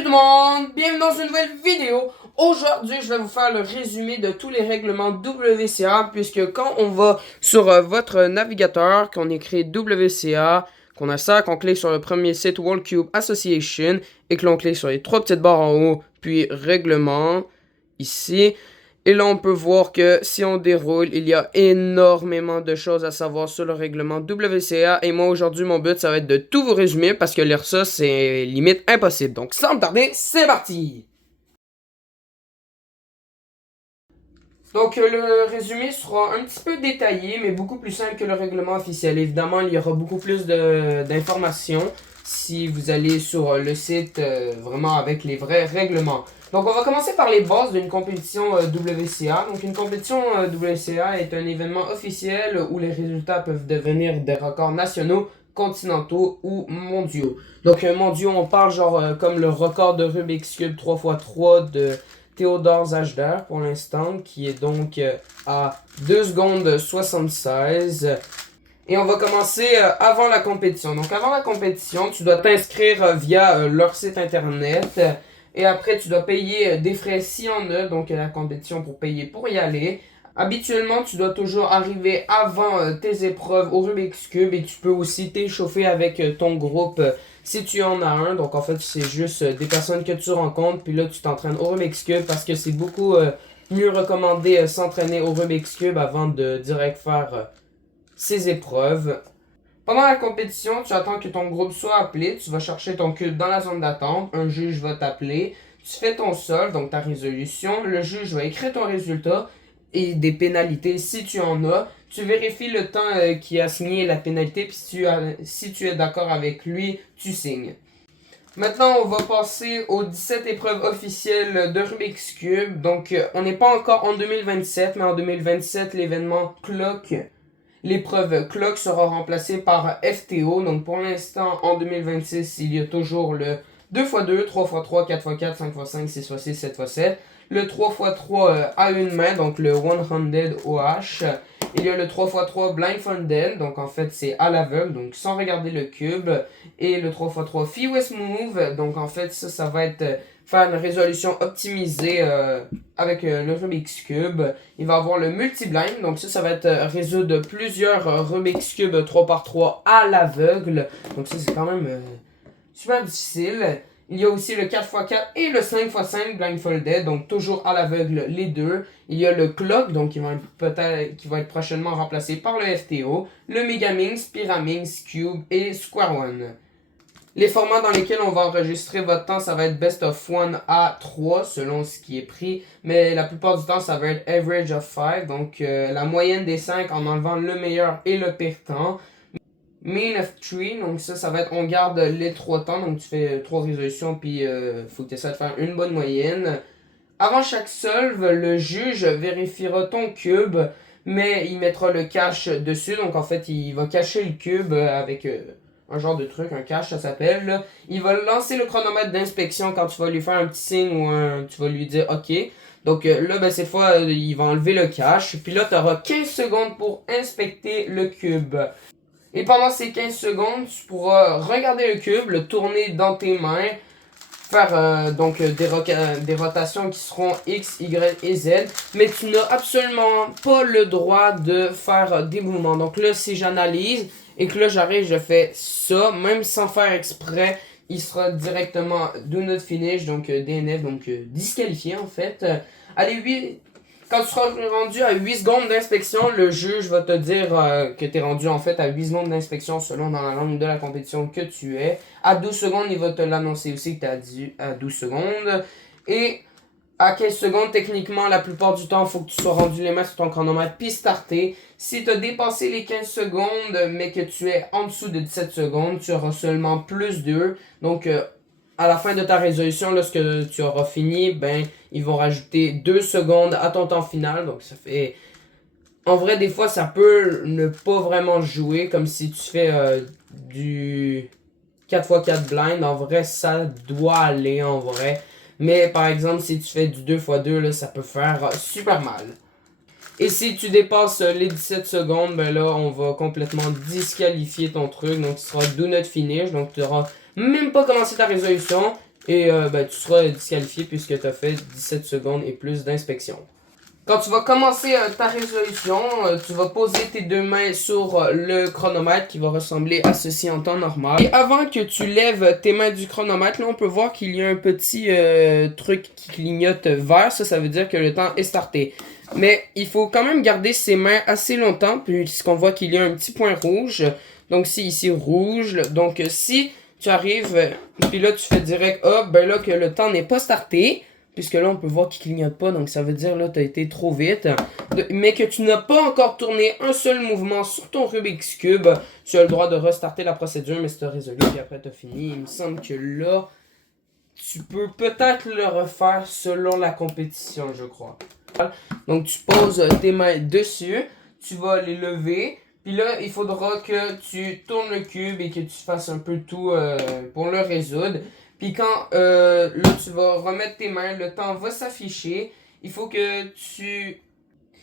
Salut tout le monde, bienvenue dans une nouvelle vidéo. Aujourd'hui, je vais vous faire le résumé de tous les règlements WCA, puisque quand on va sur votre navigateur, qu'on écrit WCA, qu'on a ça, qu'on clique sur le premier site World Cube Association, et que l'on clique sur les trois petites barres en haut, puis règlement, ici. Et là, on peut voir que si on déroule, il y a énormément de choses à savoir sur le règlement WCA. Et moi, aujourd'hui, mon but, ça va être de tout vous résumer parce que lire ça, c'est limite impossible. Donc, sans me tarder, c'est parti! Donc, le résumé sera un petit peu détaillé, mais beaucoup plus simple que le règlement officiel. Évidemment, il y aura beaucoup plus d'informations si vous allez sur le site vraiment avec les vrais règlements. Donc, on va commencer par les bases d'une compétition WCA. Donc, une compétition WCA est un événement officiel où les résultats peuvent devenir des records nationaux, continentaux ou mondiaux. Donc, mondiaux, on parle genre comme le record de Rubik's Cube 3x3 de Théodore Zajder pour l'instant, qui est donc à 2 secondes 76. Et on va commencer avant la compétition. Donc avant la compétition, tu dois t'inscrire via leur site internet. Et après, tu dois payer des frais s'il y en a, donc la compétition pour payer pour y aller. Habituellement, tu dois toujours arriver avant tes épreuves au Rubik's Cube et tu peux aussi t'échauffer avec ton groupe si tu en as un. Donc en fait, c'est juste des personnes que tu rencontres, puis là, tu t'entraînes au Rubik's Cube parce que c'est beaucoup mieux recommandé s'entraîner au Rubik's Cube avant de direct faire ces épreuves. Pendant la compétition, tu attends que ton groupe soit appelé, tu vas chercher ton cube dans la zone d'attente, un juge va t'appeler, tu fais ton solde, donc ta résolution, le juge va écrire ton résultat et des pénalités si tu en as. Tu vérifies le temps qui a signé la pénalité, puis si tu es d'accord avec lui, tu signes. Maintenant, on va passer aux 17 épreuves officielles de Rubik's Cube. Donc, on n'est pas encore en 2027, mais en 2027, l'événement Clock, l'épreuve Clock sera remplacée par FTO. Donc, pour l'instant, en 2026, il y a toujours le 2x2, 3x3, 4x4, 5x5, 6x6, 7x7. Le 3x3 à une main, donc le one-handed OH. Il y a le 3x3 blindfolded, donc en fait c'est à l'aveugle, donc sans regarder le cube. Et le 3x3 Fewest Move, donc en fait ça va être faire une résolution optimisée avec le Rubik's Cube. Il va avoir le multi-blind, donc ça va être résoudre plusieurs Rubik's Cube 3x3 à l'aveugle. Donc ça c'est quand même super difficile. Il y a aussi le 4x4 et le 5x5 blindfolded, donc toujours à l'aveugle les deux. Il y a le Clock, donc qui va être prochainement remplacé par le FTO, le Megaminx, Pyraminx, Cube et Square One. Les formats dans lesquels on va enregistrer votre temps, ça va être Best of 1 à 3 selon ce qui est pris, mais la plupart du temps, ça va être Average of 5, donc la moyenne des 5 en enlevant le meilleur et le pire temps. Mean of 3, donc ça va être, on garde les 3 temps, donc tu fais 3 résolutions, puis faut que tu essaies de faire une bonne moyenne. Avant chaque solve, le juge vérifiera ton cube, mais il mettra le cache dessus, donc en fait, il va cacher le cube avec un genre de truc, un cache, ça s'appelle. Il va lancer le chronomètre d'inspection quand tu vas lui faire un petit signe ou tu vas lui dire OK. Donc là, ben, cette fois, il va enlever le cache, puis là, tu auras 15 secondes pour inspecter le cube. Et pendant ces 15 secondes, tu pourras regarder le cube, le tourner dans tes mains, faire donc des rotations qui seront X, Y et Z, mais tu n'as absolument pas le droit de faire des mouvements. Donc là, si j'analyse et que là j'arrive, je fais ça, même sans faire exprès, il sera directement do not finish, donc DNF, donc disqualifié en fait. Allez, quand tu seras rendu à 8 secondes d'inspection, le juge va te dire que tu es rendu en fait à 8 secondes d'inspection selon dans la langue de la compétition que tu es. À 12 secondes, il va te l'annoncer aussi que tu es à 12 secondes. Et à 15 secondes, techniquement, la plupart du temps, il faut que tu sois rendu les mains sur ton chronomètre puis starter. Si tu as dépassé les 15 secondes, mais que tu es en dessous de 17 secondes, tu auras seulement plus 2. Donc, à la fin de ta résolution, lorsque tu auras fini, ben, ils vont rajouter 2 secondes à ton temps final. Donc, ça fait... En vrai, des fois, ça peut ne pas vraiment jouer, comme si tu fais du 4x4 blind. En vrai, ça doit aller, en vrai. Mais, par exemple, si tu fais du 2x2, là, ça peut faire super mal. Et si tu dépasses les 17 secondes, ben là, on va complètement disqualifier ton truc. Donc, tu seras do not finish. Donc, tu n'auras même pas commencé ta résolution. Et tu seras disqualifié puisque tu as fait 17 secondes et plus d'inspection. Quand tu vas commencer ta résolution, tu vas poser tes deux mains sur le chronomètre qui va ressembler à ceci en temps normal. Et avant que tu lèves tes mains du chronomètre, là on peut voir qu'il y a un petit truc qui clignote vert. Ça veut dire que le temps est starté. Mais il faut quand même garder ses mains assez longtemps puisqu'on voit qu'il y a un petit point rouge. Donc c'est ici rouge. Donc si tu arrives, puis là tu fais direct hop, ben là que le temps n'est pas starté. Puisque là, on peut voir qu'il clignote pas, donc ça veut dire là, tu as été trop vite. Mais que tu n'as pas encore tourné un seul mouvement sur ton Rubik's Cube, tu as le droit de restarter la procédure, mais si tu as résolu et après tu as fini, il me semble que là, tu peux peut-être le refaire selon la compétition, je crois. Donc tu poses tes mains dessus, tu vas les lever, puis là, il faudra que tu tournes le cube et que tu fasses un peu tout pour le résoudre. Puis quand là, tu vas remettre tes mains, le temps va s'afficher. Il faut que tu...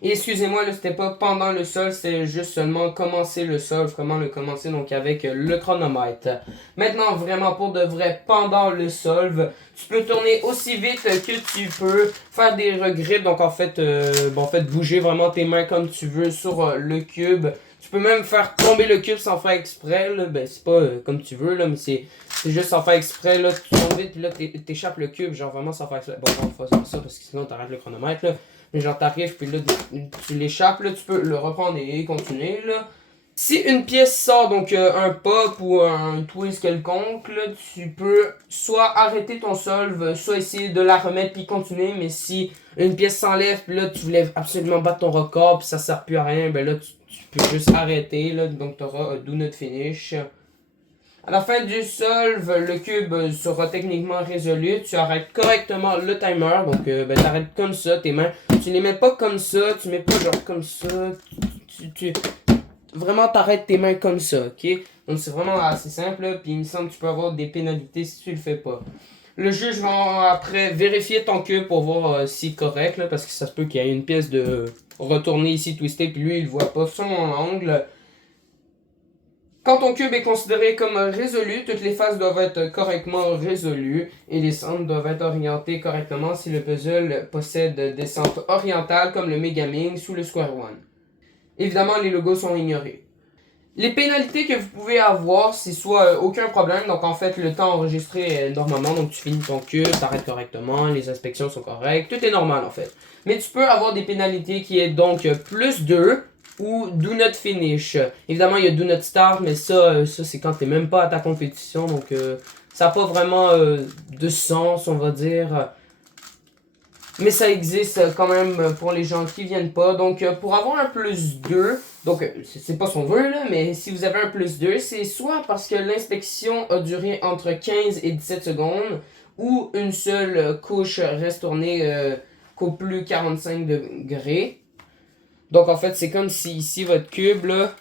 Et excusez-moi, là, c'était pas pendant le solve, c'est juste seulement commencer le solve, comment le commencer, donc avec le chronomètre. Maintenant, vraiment pour de vrai, pendant le solve, tu peux tourner aussi vite que tu peux, faire des regrips, donc en fait, bouger vraiment tes mains comme tu veux sur le cube. Tu peux même faire tomber le cube sans faire exprès, là. Ben, c'est pas comme tu veux, là, mais c'est juste sans faire exprès, là. Tu tombes vite, puis là, t'échappes le cube, genre vraiment sans faire exprès. Bon, on va faire ça parce que sinon, t'arrêtes le chronomètre, là. Mais genre, t'arrives, puis là, tu l'échappes, là, tu peux le reprendre et continuer, là. Si une pièce sort, donc un pop ou un twist quelconque, là, tu peux soit arrêter ton solve, soit essayer de la remettre puis continuer, mais si une pièce s'enlève, puis là, tu voulais absolument battre ton record, puis ça sert plus à rien, ben là, tu peux juste arrêter, là, donc tu auras do not finish. À la fin du solve, le cube sera techniquement résolu. Tu arrêtes correctement le timer. Donc, tu arrêtes comme ça tes mains. Tu les mets pas comme ça. Tu mets pas genre comme ça. Vraiment, t'arrêtes tes mains comme ça, ok? Donc, c'est vraiment assez simple. Là, puis, il me semble que tu peux avoir des pénalités si tu le fais pas. Le juge va après vérifier ton cube pour voir si c'est correct. Là, parce que ça se peut qu'il y ait une pièce de retourner ici, twisté. Puis lui, il voit pas sur mon angle. Quand ton cube est considéré comme résolu, toutes les faces doivent être correctement résolues et les centres doivent être orientés correctement si le puzzle possède des centres orientales comme le Megaming sous le Square One. Évidemment, les logos sont ignorés. Les pénalités que vous pouvez avoir, c'est soit aucun problème, donc en fait le temps enregistré est normalement, donc tu finis ton cube, t'arrêtes correctement, les inspections sont correctes, tout est normal en fait. Mais tu peux avoir des pénalités qui est donc plus 2 ou do not finish. Évidemment il y a do not start, mais ça c'est quand t'es même pas à ta compétition, donc ça n'a pas vraiment de sens on va dire. Mais ça existe quand même pour les gens qui viennent pas. Donc, pour avoir un plus 2, donc c'est pas son vœu là, mais si vous avez un plus 2, c'est soit parce que l'inspection a duré entre 15 et 17 secondes, ou une seule couche reste tournée qu'au plus 45 degrés. Donc, en fait, c'est comme si ici, votre cube, là,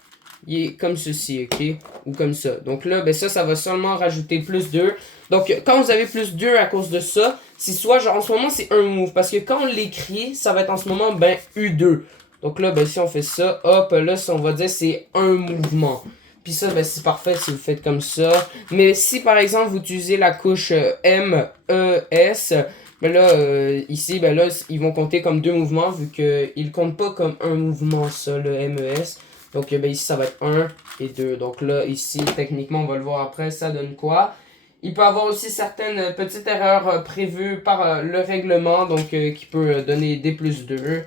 il est comme ceci, ok? Ou comme ça. Donc là, ben ça va seulement rajouter plus 2. Donc, quand vous avez plus 2 à cause de ça, c'est soit, genre, en ce moment, c'est un move. Parce que quand on l'écrit, ça va être en ce moment, ben, U2. Donc là, ben, si on fait ça, hop, là, on va dire c'est un mouvement. Puis ça, ben, c'est parfait si vous faites comme ça. Mais si, par exemple, vous utilisez la couche M, E, S, ben là, ici, ben là, ils vont compter comme deux mouvements, vu qu'ils comptent pas comme un mouvement, ça, le MES. Donc, ben ici, ça va être 1 et 2. Donc là, ici, techniquement, on va le voir après, ça donne quoi? Il peut y avoir aussi certaines petites erreurs prévues par le règlement, donc qui peut donner des plus 2.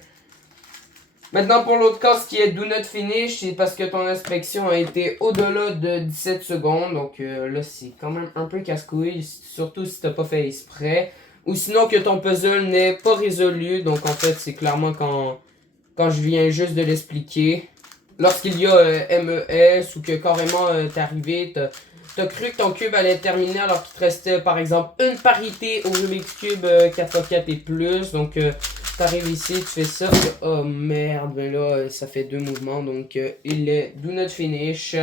Maintenant, pour l'autre cas, ce qui est do not finish, c'est parce que ton inspection a été au-delà de 17 secondes. Donc là, c'est quand même un peu casse-couille, surtout si t'as pas fait exprès. Ou sinon que ton puzzle n'est pas résolu. Donc en fait, c'est clairement quand je viens juste de l'expliquer. Lorsqu'il y a MES ou que carrément t'es arrivé, t'as cru que ton cube allait terminer alors qu'il te restait par exemple une parité au Rubik's Cube 4x4 et plus. Donc t'arrives ici, tu fais ça, oh merde, ben là ça fait deux mouvements donc il est do not finish.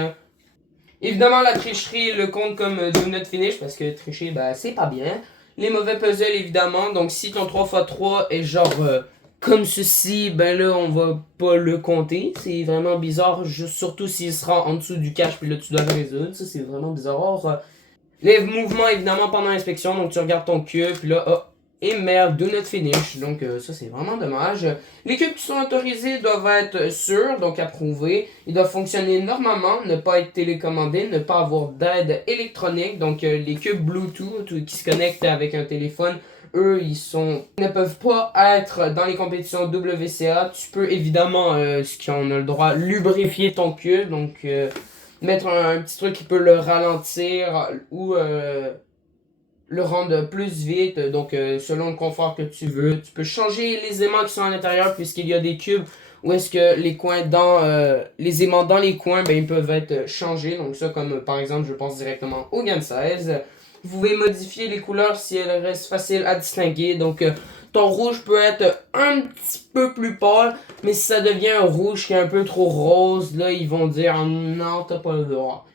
Évidemment la tricherie le compte comme do not finish parce que tricher ben c'est pas bien. Les mauvais puzzles évidemment, donc si ton 3x3 est genre comme ceci, ben là on va pas le compter. C'est vraiment bizarre, surtout s'il sera en dessous du cache puis là tu dois le résoudre, ça c'est vraiment bizarre. Les mouvements, évidemment, pendant l'inspection. Donc, tu regardes ton cube, puis là, oh, et merde, do not finish. Donc, ça, c'est vraiment dommage. Les cubes qui sont autorisés doivent être sûrs, donc approuvés. Ils doivent fonctionner normalement, ne pas être télécommandés, ne pas avoir d'aide électronique. Donc, les cubes Bluetooth qui se connectent avec un téléphone, eux, ne peuvent pas être dans les compétitions WCA. Tu peux évidemment, ce qu'on a le droit, lubrifier ton cube. Donc, mettre un petit truc qui peut le ralentir ou le rendre plus vite, donc selon le confort que tu veux. Tu peux changer les aimants qui sont à l'intérieur puisqu'il y a des cubes où est-ce que les coins dans les aimants dans les coins, ben, ils peuvent être changés. Donc ça, comme par exemple, je pense directement au Game 16. Vous pouvez modifier les couleurs si elles restent faciles à distinguer. Donc ton rouge peut être un petit peu plus pâle, mais si ça devient un rouge qui est un peu trop rose, là ils vont dire non, t'as pas le droit.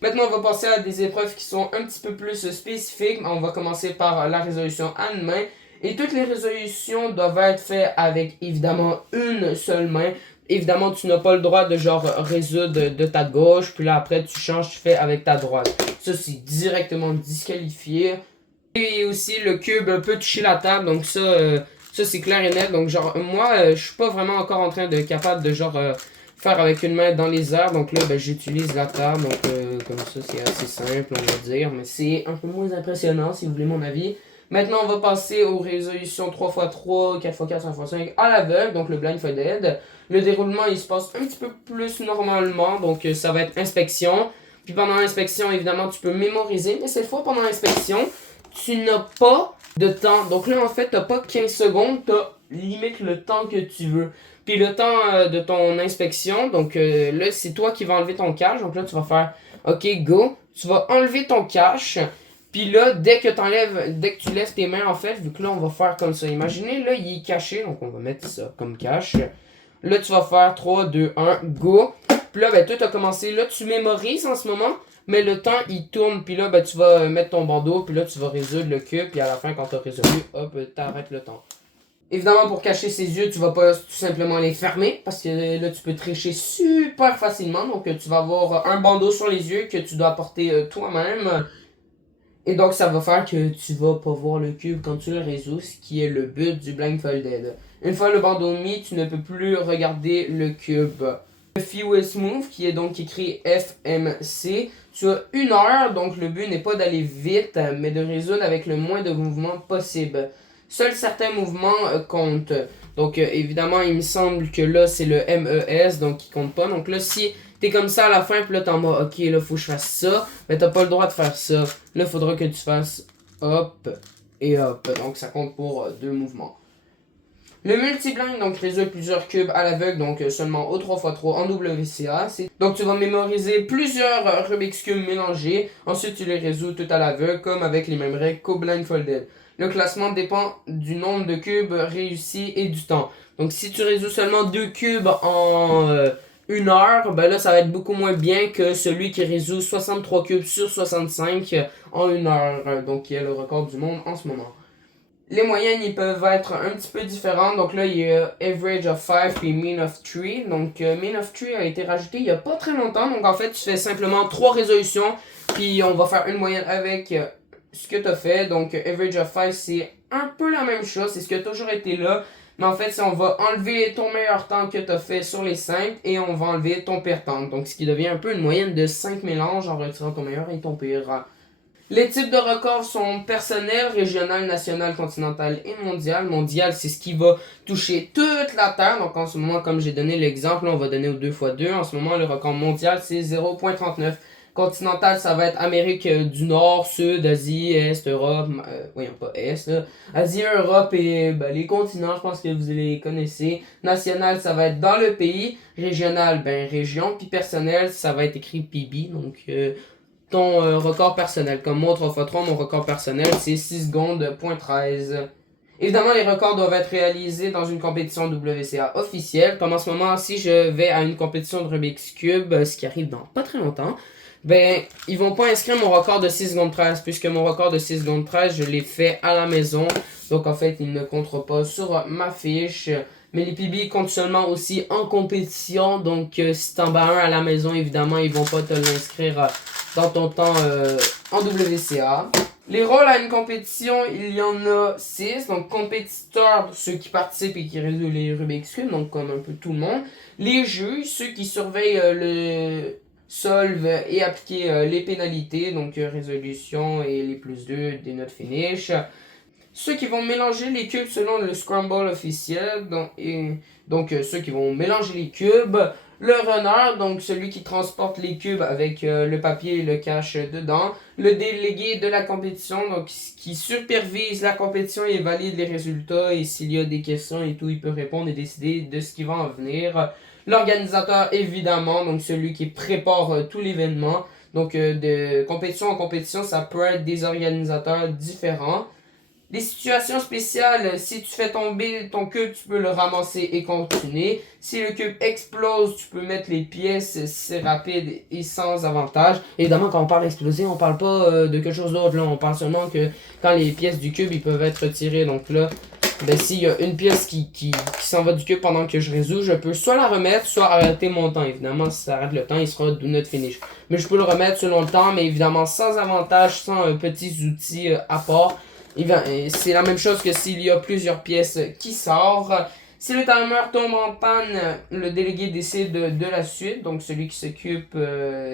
Maintenant, on va passer à des épreuves qui sont un petit peu plus spécifiques. On va commencer par la résolution à une main. Et toutes les résolutions doivent être faites avec évidemment une seule main. Évidemment, tu n'as pas le droit de genre résoudre de ta gauche, puis là après tu changes, tu fais avec ta droite. Ça, c'est directement disqualifié. Et aussi, le cube peut toucher la table, donc ça c'est clair et net. Donc genre, moi, je suis pas vraiment encore en train de capable de genre faire avec une main dans les airs. Donc là, ben, j'utilise la table. Donc comme ça, c'est assez simple, on va dire. Mais c'est un peu moins impressionnant, si vous voulez mon avis. Maintenant, on va passer aux résolutions 3x3, 4x4, 5x5 à l'aveugle. Donc le blindfolded. Le déroulement, il se passe un petit peu plus normalement. Donc ça va être inspection. Puis pendant l'inspection, évidemment, tu peux mémoriser. Mais cette fois, pendant l'inspection, tu n'as pas de temps. Donc là, en fait, tu n'as pas 15 secondes. Tu as limite le temps que tu veux. Puis le temps de ton inspection, donc là, c'est toi qui vas enlever ton cache. Donc là, tu vas faire OK, go. Tu vas enlever ton cache. Puis là, dès que tu lèves tes mains, en fait, vu que là, on va faire comme ça. Imaginez, là, il est caché. Donc on va mettre ça comme cache. Là, tu vas faire 3, 2, 1, go. Puis là, ben, toi, tu as commencé. Là, tu mémorises en ce moment. Mais le temps, il tourne. Puis là, ben, tu vas mettre ton bandeau. Puis là, tu vas résoudre le cube. Puis à la fin, quand tu as résolu, hop, t'arrêtes le temps. Évidemment, pour cacher ses yeux, tu vas pas tout simplement les fermer parce que là, tu peux tricher super facilement. Donc, tu vas avoir un bandeau sur les yeux que tu dois porter toi-même. Et donc, ça va faire que tu vas pas voir le cube quand tu le résous, ce qui est le but du blindfolded. Une fois le bandeau mis, tu ne peux plus regarder le cube. Le Fewest Move, qui est donc écrit FMC, tu as 1 heure, donc le but n'est pas d'aller vite, mais de résoudre avec le moins de mouvements possible. Seuls certains mouvements comptent. Donc évidemment, il me semble que là, c'est le MES, donc qui compte pas. Donc là, si t'es comme ça à la fin, puis là, t'es en mode, ok, là, faut que je fasse ça, mais t'as pas le droit de faire ça. Là, il faudra que tu fasses hop et hop. Donc ça compte pour 2 mouvements. Le multi-blind, donc résout plusieurs cubes à l'aveugle, donc seulement au 3x3 en WCA. Donc tu vas mémoriser plusieurs Rubik's Cube mélangés. Ensuite, tu les résous tout à l'aveugle, comme avec les mêmes règles qu'au blindfolded. Le classement dépend du nombre de cubes réussis et du temps. Donc si tu résous seulement 2 cubes en 1 heure, ben là ça va être beaucoup moins bien que celui qui résout 63 cubes sur 65 en 1 heure. Donc qui est le record du monde en ce moment. Les moyennes, ils peuvent être un petit peu différentes. Donc là, il y a Average of 5 puis Mean of 3. Donc, Mean of 3 a été rajouté il n'y a pas très longtemps. Donc, en fait, tu fais simplement 3 résolutions. Puis, on va faire une moyenne avec ce que tu as fait. Donc, Average of 5, c'est un peu la même chose. C'est ce qui a toujours été là. Mais en fait, on va enlever ton meilleur temps que tu as fait sur les 5 et on va enlever ton pire temps. Donc, ce qui devient un peu une moyenne de 5 mélanges en retirant ton meilleur et ton pire. Les types de records sont personnels, régional, national, continental et mondial. Mondial, c'est ce qui va toucher toute la Terre. Donc en ce moment, comme j'ai donné l'exemple, on va donner au 2x2. En ce moment, le record mondial, c'est 0.39. Continental, ça va être Amérique du Nord, Sud, Asie, Est, Europe. Voyons pas Est, là. Asie, Europe et ben, les continents, je pense que vous les connaissez. National, ça va être dans le pays. Régional, ben région. Puis personnel, ça va être écrit PB. Donc ton record personnel. Comme moi, 3x3, mon record personnel, c'est 6 secondes, point 13. Évidemment, les records doivent être réalisés dans une compétition WCA officielle. Comme en ce moment, si je vais à une compétition de Rubik's Cube, ce qui arrive dans pas très longtemps, ben, ils vont pas inscrire mon record de 6 secondes 13, puisque mon record de 6 secondes 13, je l'ai fait à la maison. Donc, en fait, il ne comptera pas sur ma fiche. Mais les PB comptent seulement aussi en compétition. Donc, si t'en bats un à la maison, évidemment, ils vont pas te l'inscrire dans ton temps en WCA. Les rôles à une compétition, il y en a 6. Donc, compétiteurs, ceux qui participent et qui résolvent les Rubik's Cube, donc comme un peu tout le monde. Les juges, ceux qui surveillent le solve et appliquer les pénalités, donc résolution et les +2 des notes finish. Ceux qui vont mélanger les cubes selon le scramble officiel, donc ceux qui vont mélanger les cubes. Le runner, donc celui qui transporte les cubes avec le papier et le cache dedans. Le délégué de la compétition, donc qui supervise la compétition et valide les résultats. Et s'il y a des questions et tout, il peut répondre et décider de ce qui va en venir. L'organisateur, évidemment, donc celui qui prépare tout l'événement. Donc de compétition en compétition, ça peut être des organisateurs différents. Les situations spéciales, si tu fais tomber ton cube, tu peux le ramasser et continuer. Si le cube explose, tu peux mettre les pièces, c'est rapide et sans avantage. Évidemment, quand on parle d'exploser, on parle pas de quelque chose d'autre. Là, on parle seulement que quand les pièces du cube, ils peuvent être retirées. Donc là, ben, s'il y a une pièce qui s'en va du cube pendant que je résous, je peux soit la remettre, soit arrêter mon temps. Évidemment, si ça arrête le temps, il sera do not finish. Mais je peux le remettre selon le temps, mais évidemment sans avantage, sans petits outils à part. C'est la même chose que s'il y a plusieurs pièces qui sortent. Si le timer tombe en panne, le délégué décide de la suite. Donc celui qui s'occupe,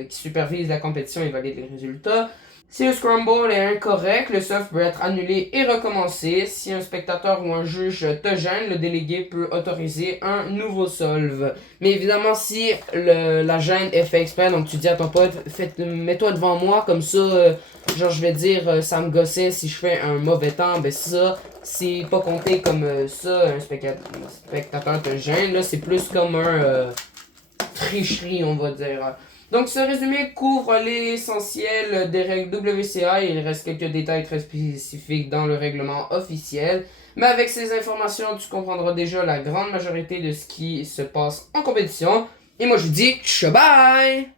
qui supervise la compétition et valide les résultats. Si le scramble est incorrect, le solve peut être annulé et recommencer. Si un spectateur ou un juge te gêne, le délégué peut autoriser un nouveau solve. Mais évidemment, si la gêne est fait exprès, donc tu dis à ton pote, mets-toi devant moi, comme ça, genre je vais dire, ça me gossait si je fais un mauvais temps, ben ça, c'est pas compté comme ça, un spectateur te gêne, là, c'est plus comme un tricherie, on va dire. Donc, ce résumé couvre l'essentiel des règles WCA et il reste quelques détails très spécifiques dans le règlement officiel. Mais avec ces informations, tu comprendras déjà la grande majorité de ce qui se passe en compétition. Et moi, je vous dis, bye!